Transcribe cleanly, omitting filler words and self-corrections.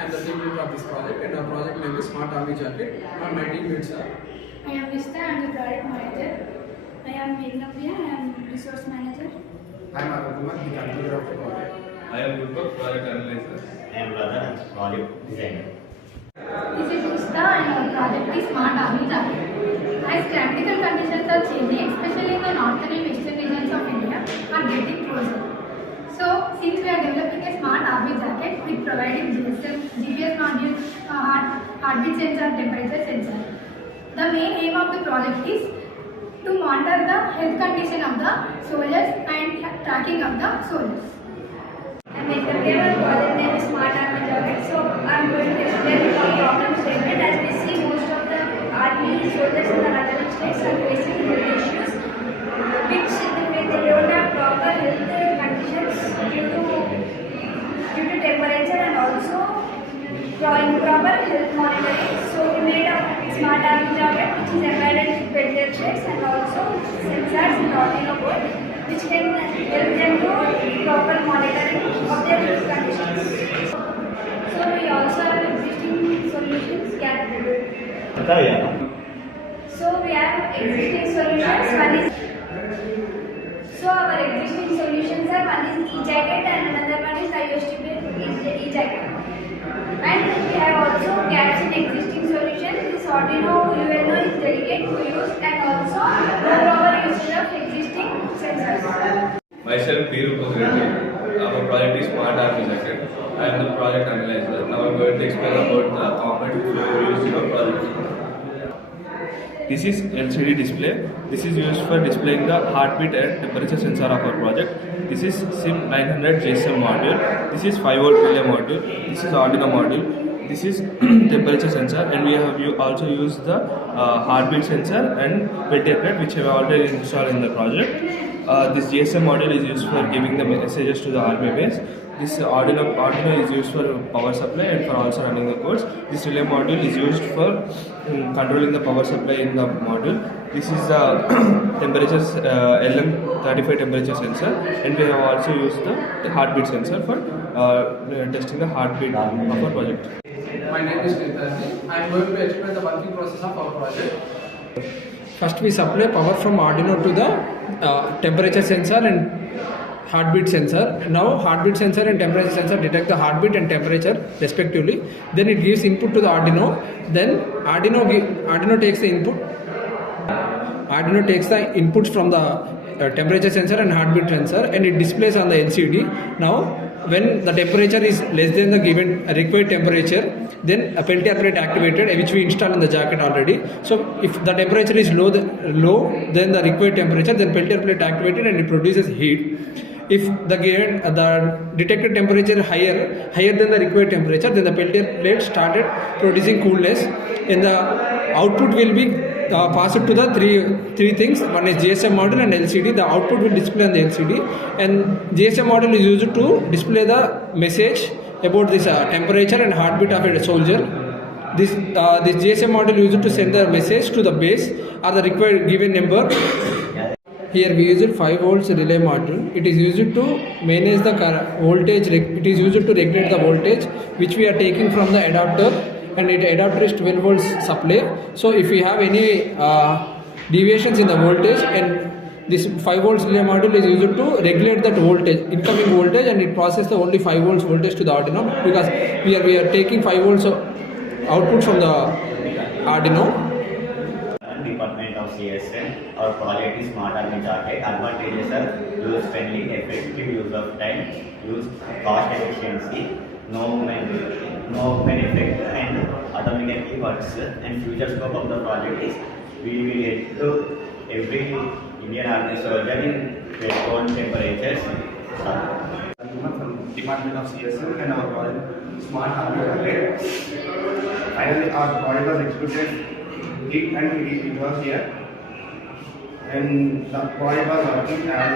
I am the team leader of this project, and our project name is Smart Army Jacket. My teammates are. I am Vista, I am the product manager. I am Meghnapriya, I am resource manager. I am Arun, the controller of the project. I am Rupak, project analyzer. I am Radha, project designer. This is Vista, and our project is Smart Army Jacket. As climatic conditions are changing, especially in the northern and western regions of India, are getting closer. So, since we are developing a smart army jacket with providing GPS module, heartbeat sensor, temperature sensor. The main aim of the project is to monitor the health condition of the soldiers and tracking of the soldiers. I make the project name is Smart Army Jacket. So I am going to explain the problem statement. As we see, most of the army soldiers in the northern states are facing health issues, which they don't have proper health conditions due to temperature and also improper health monitoring. So we made a Smart Army Jacket which is embedded with Peltier plates and also sensors and Arduino board, which can help them to proper monitoring of their health conditions. So we also have existing solutions. So we have existing solutions. Our existing solutions are one is e-jacket and another one is IOSTP e-jacket. And we have also gaps in existing solutions. This Arduino UNO is delicate to use and also no proper usage of existing sensors. Myself, P. Rupak Reddy. Our project is Smart Army Jacket. I am the project analyzer. Now I am going to explain about the components we have used in our project. This is LCD display. This is used for displaying the heartbeat and temperature sensor of our project. This is SIM 900 GSM module. This is 5V relay module. This is Arduino module. This is temperature sensor, and we have also used the heartbeat sensor and Peltier plate, which we have already installed in the project. This GSM module is used for giving the messages to the army base. This Arduino is used for power supply and for also running the codes. This relay module is used for controlling the power supply in the module. This is the temperature LM35 temperature sensor, and we have also used the heartbeat sensor for testing the heartbeat of our project. My name is Netanji. I am going to explain the working process of our project. First, we supply power from Arduino to the temperature sensor and heartbeat sensor. Now heartbeat sensor and temperature sensor detect the heartbeat and temperature respectively. Then it gives input to the Arduino. Then Arduino takes the input. Arduino takes the inputs from the temperature sensor and heartbeat sensor, and it displays on the LCD. Now when the temperature is less than the given required temperature, then a Peltier plate activated, which we installed in the jacket already. So if the temperature is low than the required temperature, then Peltier plate activated and it produces heat. If the detected temperature higher than the required temperature, then the Peltier plate started producing coolness, and the output will be passed to the three things. One is GSM module and LCD. The output will display on the LCD, and GSM module is used to display the message about this temperature and heartbeat of a soldier. This GSM module is used to send the message to the base or the required given number. Here we use 5V relay module. It is used to manage the voltage. It is used to regulate the voltage, which we are taking from the adapter, and its adapter is 12V supply. So if we have any deviations in the voltage, and this 5V relay module is used to regulate that voltage, incoming voltage, and it processes only 5V voltage to the Arduino, because we are taking 5V output from the Arduino. Department of CSM. Our project is Smart Army Jacket. Advantages are user-friendly, effective use of time, use cost efficiency, no open effect, and automatically works. And future scope of the project is we will get to every Indian Army soldier in cold temperatures. From Department of CSM, and our project Smart Army Jacket. Finally, our project was executed. It was here, and the project was working as